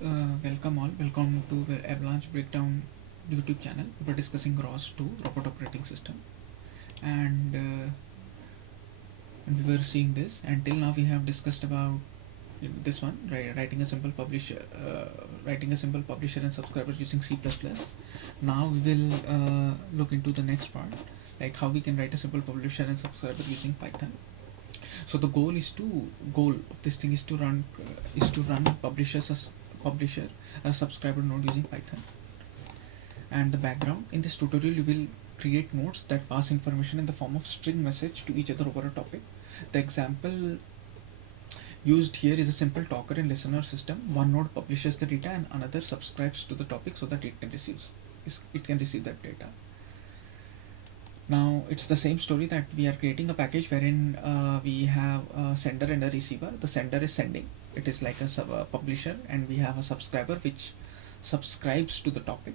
Welcome to the Avalanche Breakdown YouTube channel. We're discussing ROS 2 Robot Operating System, and we were seeing this. And till now, we have discussed about this one, right? Writing a simple publisher and subscriber using C++. Now we will look into the next part, like how we can write a simple publisher and subscriber using Python. So the goal of this thing is to run publisher a subscriber node using Python. And the background, in this tutorial you will create nodes that pass information in the form of string message to each other over a topic. The example used here is a simple talker and listener system. One node publishes the data and another subscribes to the topic so that it can receive that data. Now it's the same story that we are creating a package wherein we have a sender and a receiver. The sender is sending, it is like a publisher, and we have a subscriber which subscribes to the topic,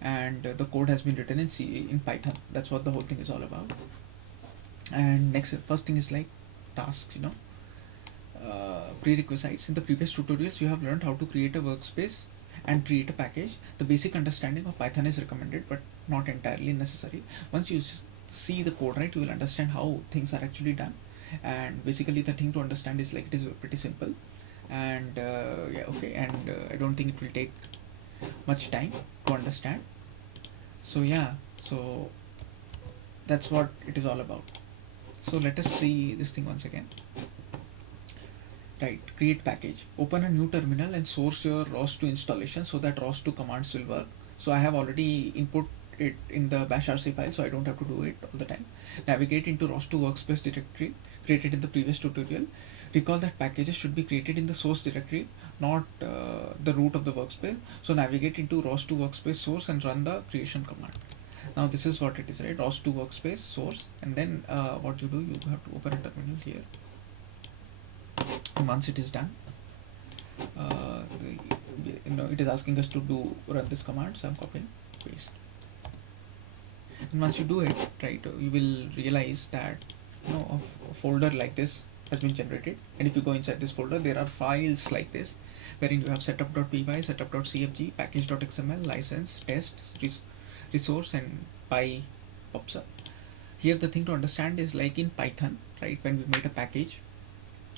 and the code has been written in Python. That's what the whole thing is all about. And first thing is like tasks, prerequisites. In the previous tutorials you have learned how to create a workspace and create a package. The basic understanding of Python is recommended but not entirely necessary. Once you see the code, right, you will understand how things are actually done. And basically the thing to understand is like it is pretty simple, and yeah, okay, and I don't think it will take much time to understand. So yeah, so that's what it is all about. So let us see this thing once again. Right, create package. Open a new terminal and source your ROS2 installation so that ROS2 commands will work. So I have already input it in the bash rc file, so I don't have to do it all the time. Navigate into ROS2 workspace directory created in the previous tutorial. Recall that packages should be created in the source directory, not the root of the workspace. So navigate into ROS2 workspace source and run the creation command. Now this is what it is, right? ROS2 workspace source, and then what you do, you have to open a terminal here. And once it is done, it is asking us to run this command, so I'm copying, paste. And once you do it, right, you will realize that a folder like this has been generated. And if you go inside this folder, there are files like this, wherein you have setup.py, setup.cfg, package.xml, license, test, resource, and py pops up. Here the thing to understand is like in Python, right, when we made a package,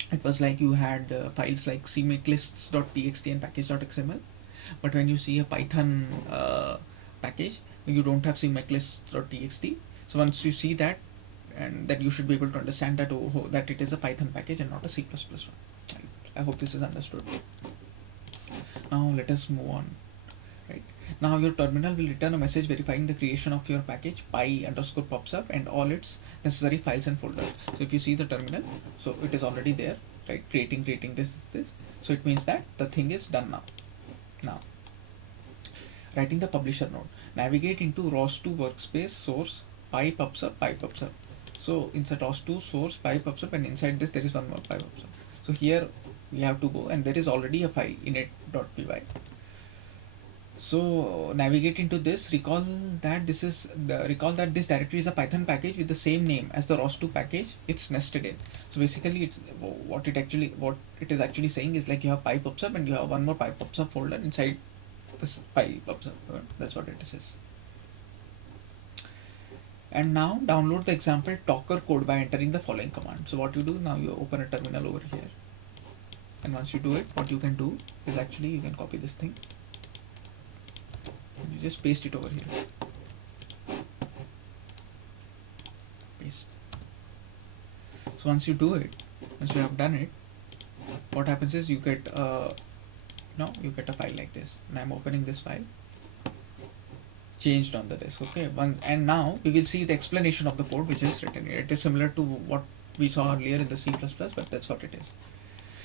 it was like you had files like cmakelists.txt and package.xml. But when you see a Python package, you don't have cmakelists.txt. So once you see that, and then you should be able to understand that that it is a Python package and not a C++ one. Right? I hope this is understood. Now let us move on. Right, now your terminal will return a message verifying the creation of your package. Py underscore pops up and all its necessary files and folders. So if you see the terminal, so it is already there, right? Creating this. So it means that the thing is done now. Now writing the publisher node. Navigate into ROS2 workspace source. Py pops up. So inside ROS2 source, py pops up, and inside this there is one more py pops up. So here we have to go, and there is already a file init.py. So navigate into this. Recall that this directory is a Python package with the same name as the ROS2 package it's nested in. So basically, it's what it is actually saying is like you have py pops up and you have one more py pops up folder inside this py pops up. That's what it says. And now download the example talker code by entering the following command. So what you do now, you open a terminal over here, and once you do it, what you can do is actually you can copy this thing. You just paste it over here. Paste. So once you do it, once you have done it, what happens is you get you get a file like this. And I'm opening this file, changed on the disk. Okay, and now we will see the explanation of the code which is written here. It is similar to what we saw earlier in the C++, but that's what it is.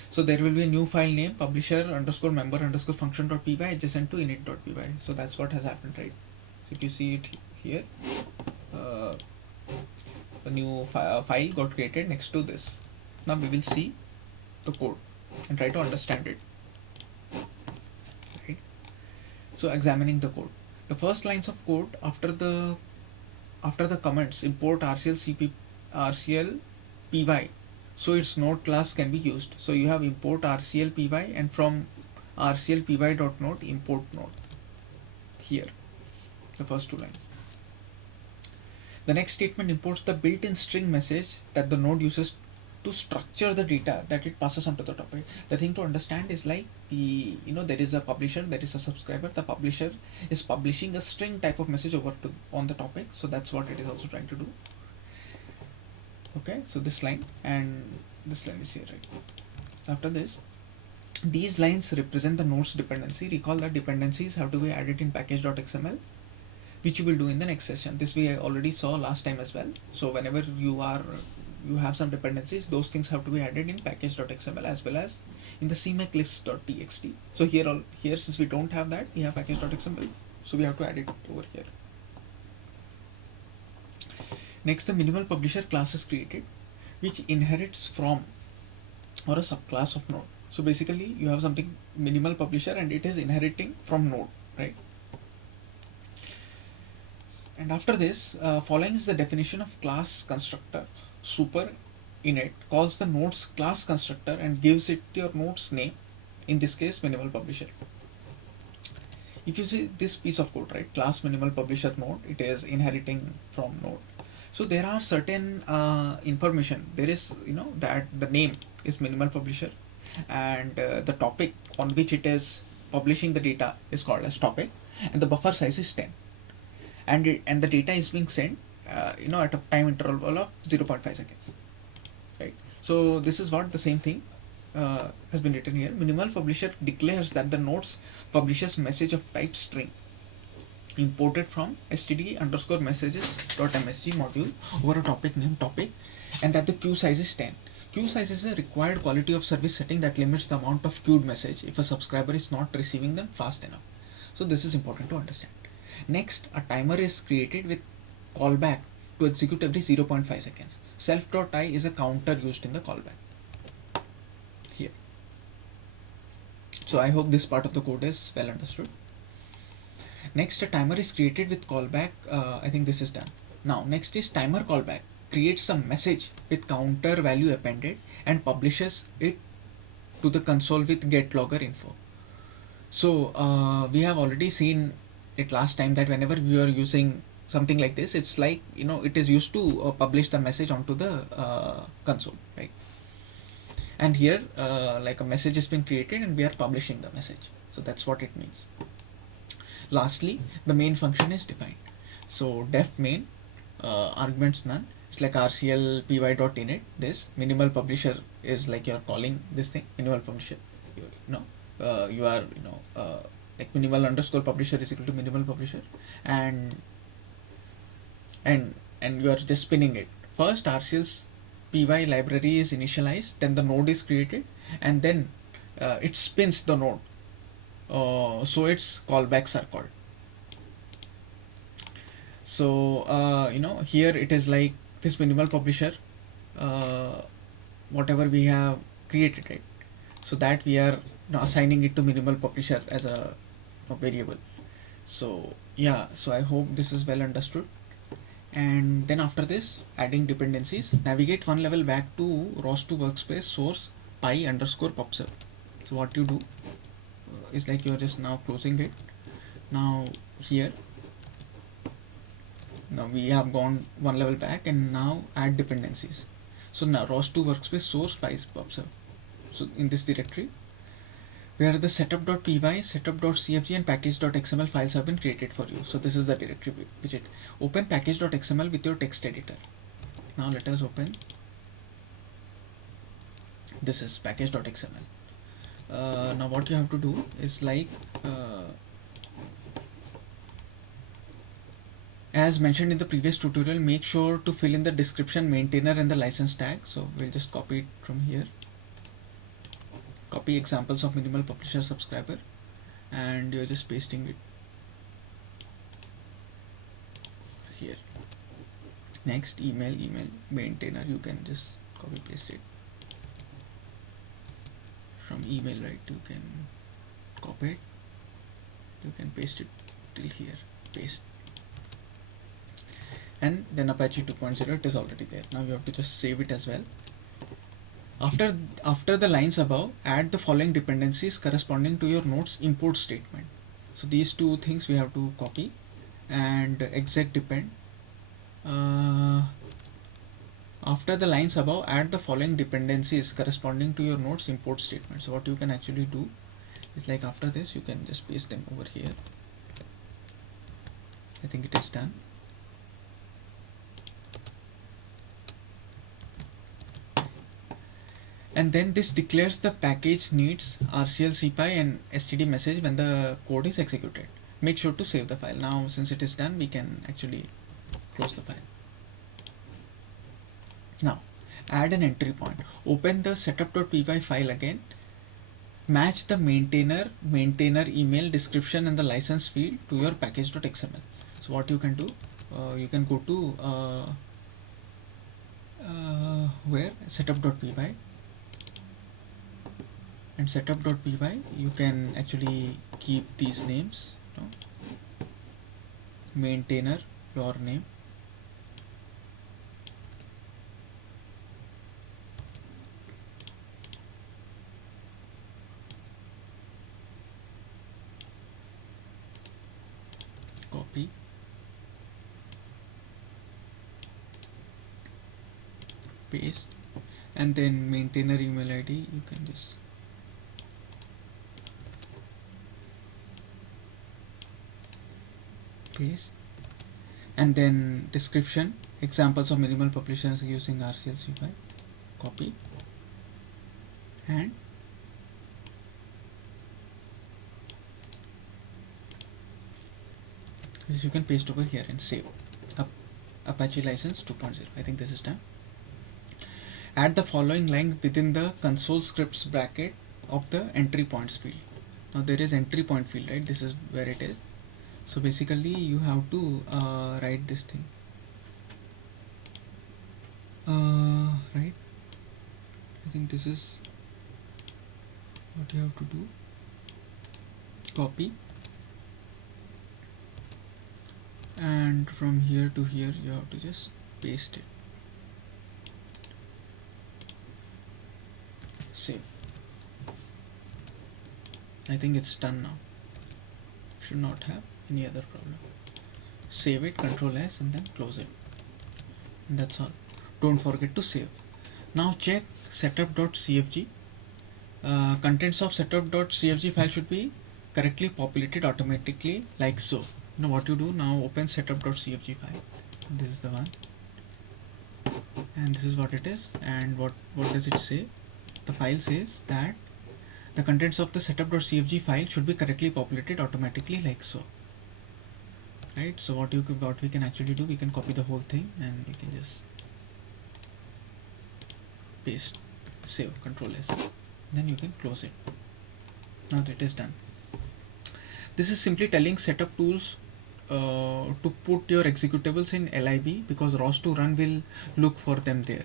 So there will be a new file name, publisher underscore member underscore function.py adjacent to init.py. So that's what has happened, right? So if you see it here, a new file got created next to this. Now we will see the code and try to understand it. Right? So examining the code. The first lines of code after the comments import RCL py, so its node class can be used. So you have import RCL py, and from rcl-py.node import node. Here, the first two lines. The next statement imports the built-in string message that the node uses to structure the data that it passes on to the topic. The thing to understand is like there is a publisher, there is a subscriber. The publisher is publishing a string type of message over to on the topic, so that's what it is also trying to do. Okay, so this line and this line is here, right? After this, these lines represent the node's dependency. Recall that dependencies have to be added in package.xml, which you will do in the next session. This we already saw last time as well. So whenever you have some dependencies, those things have to be added in package.xml as well as in the cmaclist.txt. So here since we don't have that, we have package.xml, so we have to add it over here. Next, the minimal publisher class is created, which inherits from or a subclass of node. So basically you have something minimal publisher and it is inheriting from node, right? And after this, following is the definition of class constructor. Super init calls the node's class constructor and gives it your node's name, in this case minimal publisher. If you see this piece of code, right, class minimal publisher node, it is inheriting from node. So there are certain information. There is that the name is minimal publisher, and the topic on which it is publishing the data is called as topic, and the buffer size is 10, and the data is being sent at a time interval of 0.5 seconds, right? So this is what the same thing has been written here. Minimal publisher declares that the nodes publishes message of type string imported from std_messages.msg module over a topic named topic, and that the queue size is 10. Queue size is a required quality of service setting that limits the amount of queued message if a subscriber is not receiving them fast enough. So this is important to understand. Next, a timer is created with callback to execute every 0.5 seconds. Self.i is a counter used in the callback here. So I hope this part of the code is well understood. Next, a timer is created with callback. I think this is done. Now next is timer callback creates a message with counter value appended and publishes it to the console with get logger info. So we have already seen it last time that whenever we are using something like this, it's like it is used to publish the message onto the console, right? And here like a message has been created and we are publishing the message, so that's what it means. Lastly, the main function is defined. So def main arguments none. It's like rcl-py.init. This minimal publisher is like you're calling this thing minimal publisher. You are like minimal underscore publisher is equal to minimal publisher, and you are just spinning it. First, rcl's py library is initialized, then the node is created, and then it spins the node. So its callbacks are called. So here it is like this minimal publisher, whatever we have created it, so that we are assigning it to minimal publisher as a variable. So yeah, so I hope this is well understood. And then after this, adding dependencies, navigate one level back to ROS2 workspace source pi_pubsub. So what you do is like you're just now closing it. Now here, now we have gone one level back and now add dependencies. So now ROS2 workspace source pi_pubsub. So in this directory, where the setup.py, setup.cfg and package.xml files have been created for you. So this is the directory widget. Open package.xml with your text editor. Now let us open. This is package.xml. Now what you have to do is like as mentioned in the previous tutorial, make sure to fill in the description, maintainer and the license tag. So we'll just copy it from here. Copy examples of minimal publisher subscriber and you're just pasting it here. Next, email maintainer, you can just copy paste it from email, right? You can copy it, you can paste it till here, paste, and then Apache 2.0, it is already there. Now you have to just save it as well. After the lines above, add the following dependencies corresponding to your node's import statement. So these two things we have to copy, and exec depend. After the lines above, add the following dependencies corresponding to your node's import statement. So what you can actually do is, like, after this you can just paste them over here. I think it is done. And then this declares the package needs RCL CPI and STD message when the code is executed. Make sure to save the file. Now since it is done, we can actually close the file. Now add an entry point. Open the setup.py file again. Match the maintainer email description and the license field to your package.xml. So what you can do, you can go to where setup.py, and setup.py you can actually keep these names, you know, maintainer, your name, copy, paste, and then maintainer email ID you can just paste, and then description, examples of minimal publishers using RCL CPI, copy, and this you can paste over here and save. Apache license 2.0. I think this is done. Add the following line within the console scripts bracket of the entry points field. Now there is entry point field, right? This is where it is. So basically you have to write this thing, right? I think this is what you have to do. Copy, and from here to here you have to just paste it. Save. I think it's done now. Should not have any other problem. Save it, Control S, and then close it. And that's all. Don't forget to save. Now check setup.cfg. Contents of setup.cfg file should be correctly populated automatically, like so. Now what you do, now open setup.cfg file. This is the one, and this is what it is. And what does it say? The file says that the contents of the setup.cfg file should be correctly populated automatically, like so, right? So what we can actually do, we can copy the whole thing and we can just paste, save, Control S, then you can close it. Now that it is done. This is simply telling setup tools to put your executables in lib, because ROS2run will look for them there.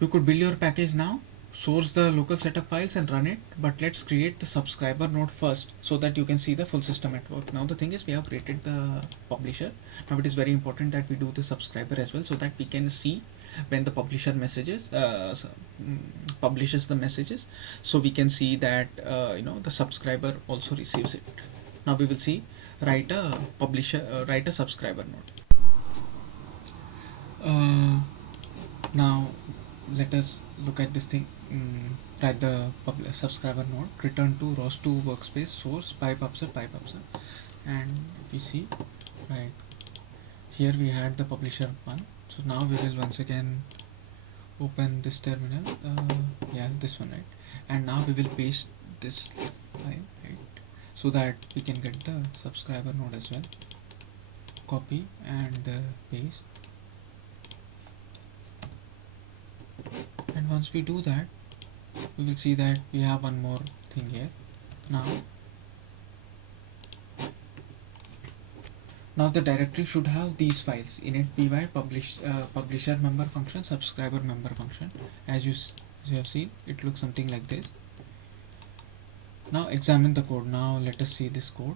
You could build your package now, source the local setup files and run it, but let's create the subscriber node first so that you can see the full system at work. Now the thing is, we have created the publisher. Now it is very important that we do the subscriber as well, so that we can see when the publisher messages publishes the messages, so we can see that the subscriber also receives it. Now we will see, write a subscriber node. Now let us look at this thing. Write the subscriber node, return to ROS2 workspace source pipupser, and we see, right here we had the publisher one. So now we will once again open this terminal, this one, right? And now we will paste this line, right, so that we can get the subscriber node as well. Copy and paste. And once we do that, we will see that we have one more thing here. Now the directory should have these files: init.py, publisher member function, subscriber member function. As you have seen, it looks something like this. Now examine the code. Now let us see this code.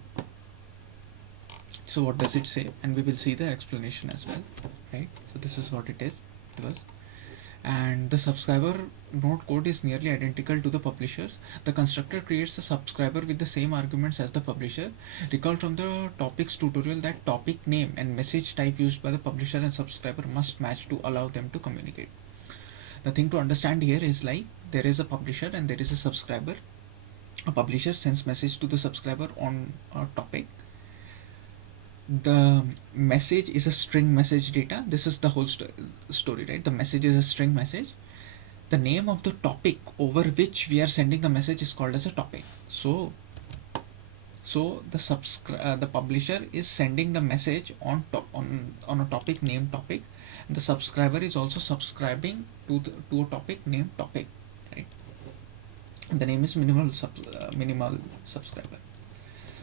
So what does it say? And we will see the explanation as well, right? So this is what it is. and the subscriber node code is nearly identical to the publisher's. The constructor creates a subscriber with the same arguments as the publisher. Recall from the topics tutorial that topic name and message type used by the publisher and subscriber must match to allow them to communicate. The thing to understand here is like there is a publisher and there is a subscriber. A publisher sends message to the subscriber on a topic. The message is a string message data. This is the whole story, right? The message is a string message. The name of the topic over which we are sending the message is called as a topic. So the publisher is sending the message on a topic named topic, and the subscriber is also subscribing to a topic named topic, right? And the name is minimal subscriber.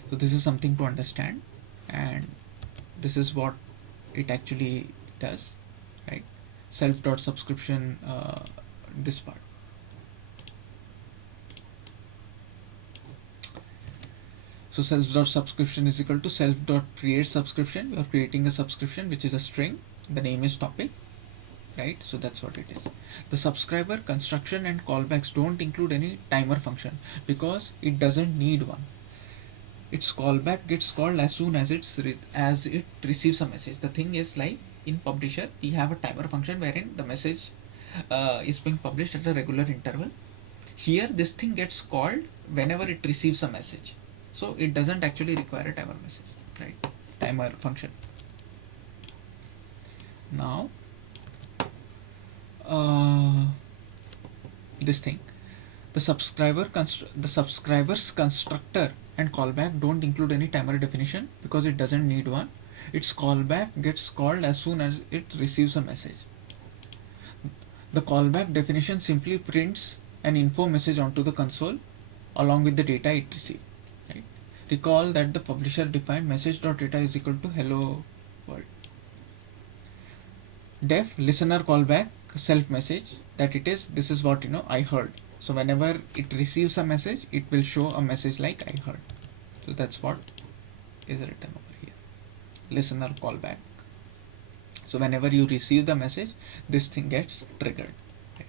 So this is something to understand, and this is what it actually does, right? Self.subscription, this part. So self.subscription is equal to self.create subscription. You are creating a subscription which is a string. The name is topic, right? So that's what it is. The subscriber construction and callbacks don't include any timer function because it doesn't need one. Its callback gets called as soon as it receives a message. The thing is, like in publisher, we have a timer function wherein the message is being published at a regular interval. Here, this thing gets called whenever it receives a message. So it doesn't actually require a timer message, right? Timer function. Now, this thing, the subscriber's constructor and callback don't include any timer definition because it doesn't need one. Its callback gets called as soon as it receives a message. The callback definition simply prints an info message onto the console along with the data it received. Right? Recall that the publisher defined message.data is equal to hello world. Def listener callback self message that this is what I heard. So whenever it receives a message, it will show a message like I heard. So that's what is written over here. Listener callback. So whenever you receive the message, this thing gets triggered. Right?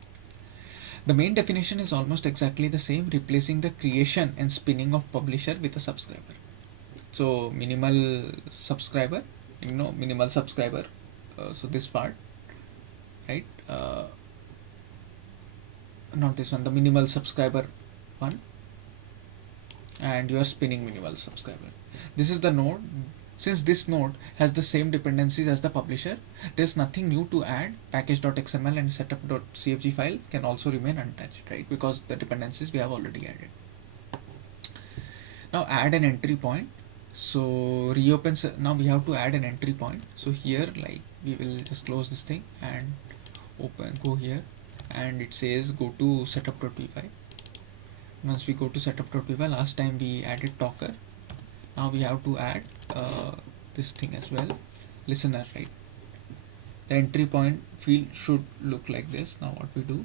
The main definition is almost exactly the same, replacing the creation and spinning of publisher with a subscriber. So minimal subscriber. So this part, right? Not this one, the minimal subscriber one, and you are spinning minimal subscriber. This is the node. Since this node has the same dependencies as the publisher, there's nothing new to add. Package.xml and setup.cfg file can also remain untouched, right? Because the dependencies we have already added. Now add an entry point. So reopen. Now we have to add an entry point. So here, like, we will just close this thing and go here, and it says go to setup.py. Once we go to setup.py, last time we added Docker. Now we have to add this thing as well, listener, right? The entry point field should look like this. Now what we do,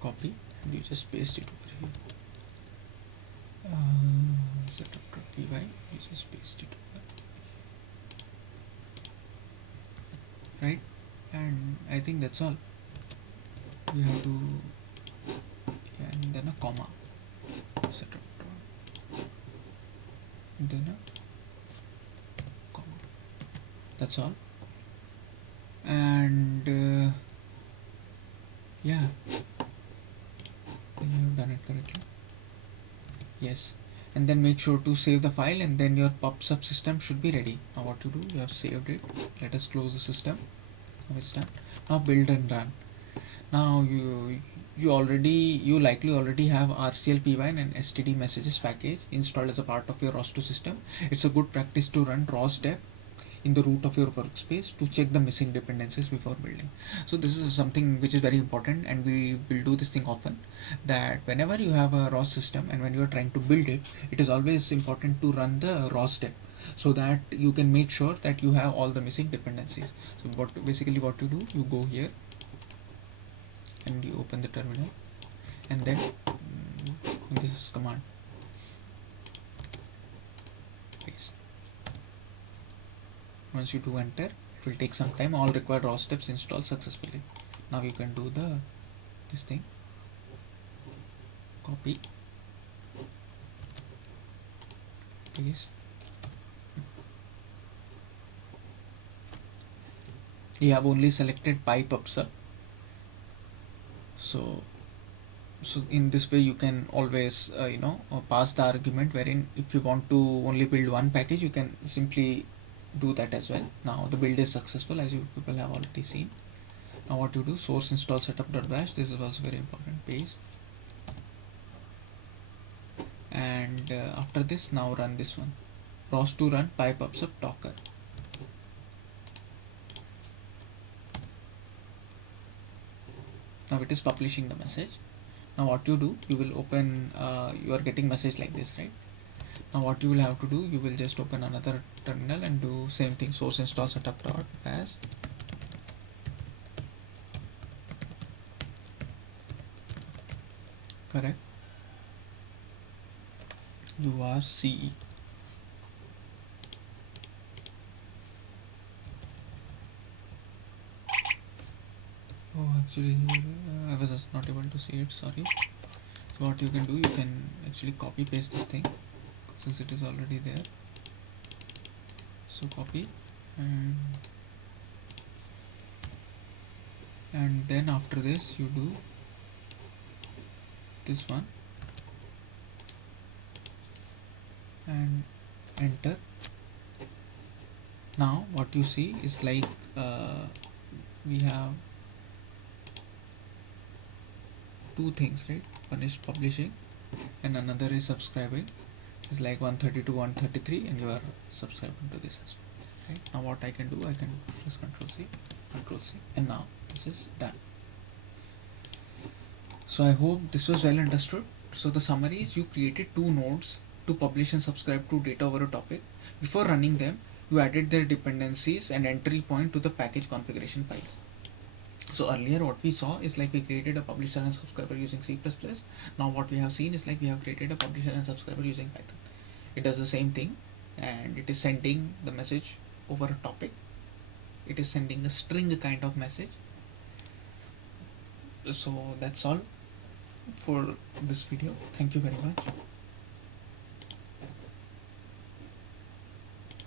copy and you just paste it over here. Setup.py, you just paste it over, right? And I think that's all. We have to, and then a comma, setup, then a comma. That's all. And yeah, then you have done it correctly. Yes, and then make sure to save the file, and then your PubSub system should be ready. Now what to do, you have saved it. Let us close the system. Now it's done. Now build and run. Now you likely already have RCL Pwine and STD messages package installed as a part of your ROS2 system. It's a good practice to run ROS dev in the root of your workspace to check the missing dependencies before building. So this is something which is very important, and we will do this thing often, that whenever you have a ROS system and when you are trying to build it, it is always important to run the ROS dev so that you can make sure that you have all the missing dependencies. So what you do, you go here and you open the terminal, and then this is command paste. Once you do enter, it will take some time. All required raw steps installed successfully. Now you can do this thing, copy, paste. You have only selected PyPubSub. So in this way you can always pass the argument, wherein if you want to only build one package, you can simply do that as well. Now the build is successful, as you people have already seen. Now what you do, source install setup.bash. This is also very important. Paste. And after this, now run this one, ROS to run PyPubSub Docker. Now it is publishing the message. Now what you do, you will open, you are getting message like this, right? Now what you will have to do, you will just open another terminal and do same thing, source install setup.bash. Correct. URCE. Oh, actually I was not able to see it, sorry. So what you can do, you can actually copy paste this thing since it is already there. So copy, and then after this you do this one and enter. Now what you see is like we have two things, right? One is publishing and another is subscribing. It's like 132, 133, and you are subscribing to this as well, right? Now what I can do, I can press Ctrl C, and now this is done. So I hope this was well understood. So the summary is, you created two nodes to publish and subscribe to data over a topic. Before running them, you added their dependencies and entry point to the package configuration files. So earlier what we saw is like we created a publisher and subscriber using C++. Now what we have seen is like we have created a publisher and subscriber using Python. It does the same thing, and it is sending the message over a topic. It is sending a string kind of message. So that's all for this video. Thank you very much.